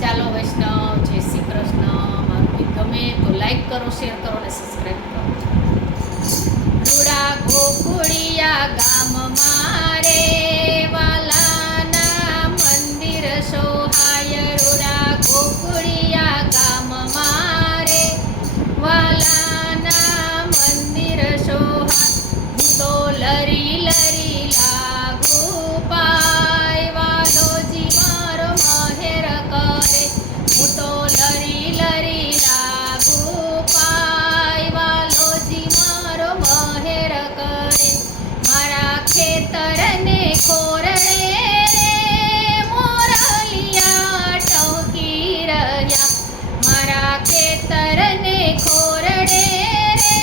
ચાલો વૈષ્ણવ, જય શ્રી કૃષ્ણ. મારું ગીત ગમે તો લાઈક કરો, શેર કરો અને સબસ્ક્રાઈબ કરો. રૂડા ગોકુળિયા ગામ મારે વાલાના મંદિર સોહાય. રૂડા ગોકુળિયા ગામ મારે વાલાના મંદિર સોહાય. હું તો લરી લરી લાગુ પાય, વાલોજી મારો મહેર કરે. હું તો લરી લરી લાગુ પાય, વાલોજી મારો મહેર કરે. મારા ખેતરને ખોરડે રે મોરલિયા ટહુકી રહ્યા. મારા ખેતરને ખોરડે રે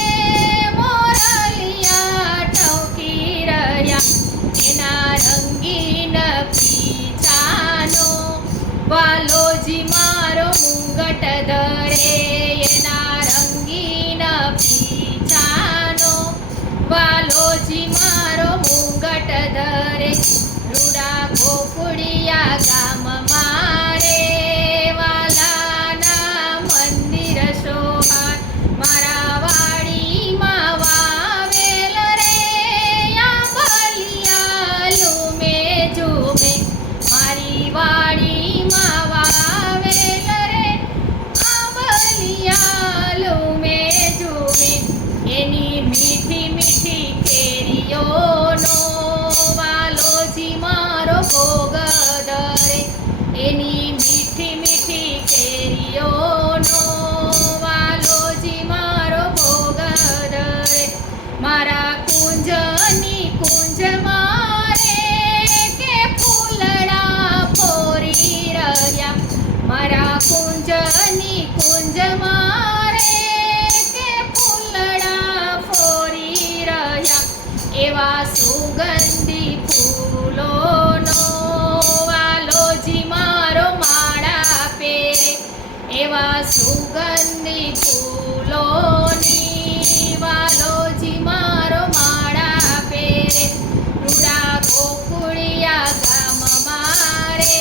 મોરલિયા ટહુકી રહ્યા. એના રંગીન પીછાનો વાલોજી મારો મુંગટ ધરે. એના રંગીન પીછાનો વાલોજી મારો મુંગટ ધરે. રૂડા ગોકુળિયા ગામ મારે વાલાના મંદિર સોહાય. મારા વાડીમાં વાવેલ રે આંબલિયા લૂમે ઝૂમે. મારી વાડીમાં વાવેલ રે આંબલિયા લૂમે ઝૂમે. એની મીઠી મીઠી કેરીઓનો વાલોજી મારો ભોગ ધરે. એની મીઠી મીઠી કેરીઓનો વાલોજી મારો ભોગ ધરે. મારા કુંજની કુંજ મારે કે ફૂલડા ફોરી રહ્યા. મારા કુંજની કુંજ મારે કે ફૂલડા ફોરી રહ્યા. એવા સુગંધી ફૂલોનો વાલોજી મારો માળા પહેરે. એવા સુગંધી ફૂલોની વાલોજી મારો માળા પહેરે. રૂડા ગોકુળિયા ગામ મારે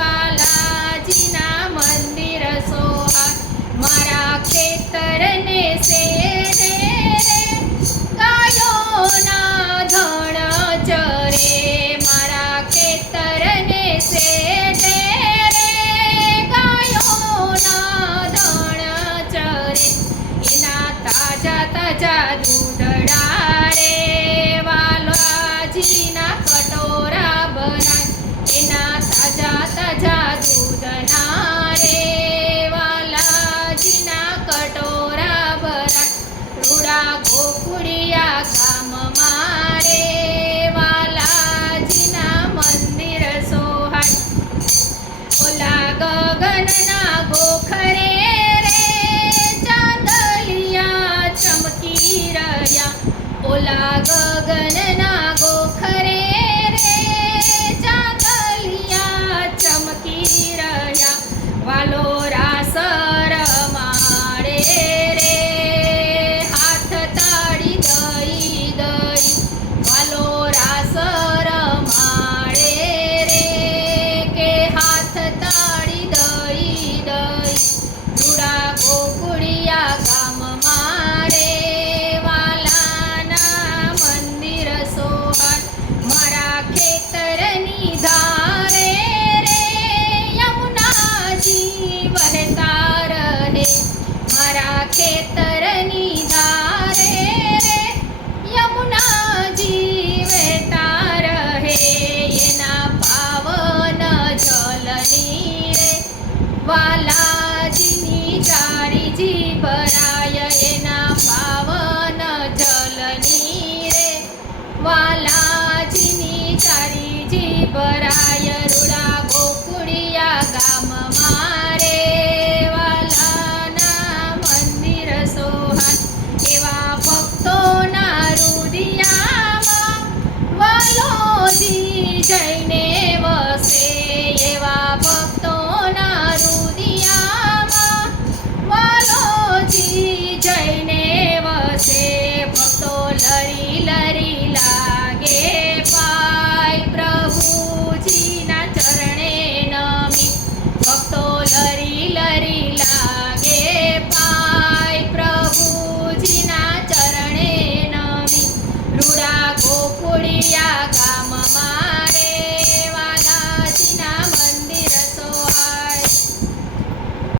વાલાજીના મંદિર સોહાય. મારા ખેતરને શેરે રે ગાયોના ધણ ચરે. મારા ખેતરને શેરે રે ગાયોના ધણ ચરે. એના તાજા તાજા દૂધડા રે વાલાજીના કટોરા ભરાય. એના તાજા તાજા દૂધના રે વાલાજીના કટોરા ભરાય. રૂડા ગોકુળિયા ગામ મારે વાલાજીના મંદિર સોહાય. ઓલા ગગનના ગોખરે રે ચાંદલિયા ચમકી રહ્યા. ઓલા ગગનના ગોખરે રે ચાંદલિયા ચમકી રહ્યા. વાલો રાસ રમાડે રે હાથ તાળી દઈ દઈ. વાલો રાસ રમાડે રે કે હાથ તાળી દઈ દઈ. રૂડા ગોકુળિયા ગામ મારે વાલાના મંદિર સોહાય. મારા ખેતરની ધારે રે યમુનાજી વહેતા રહે. મારા ખેતરની ધારે રે યમુનાજી વહેતા રહે. એના પાવન જલની રે વાલાજીની ચારીજી ભરાય. એના પાવન જલની રે વાલાજીની ચારીજી ભરાય.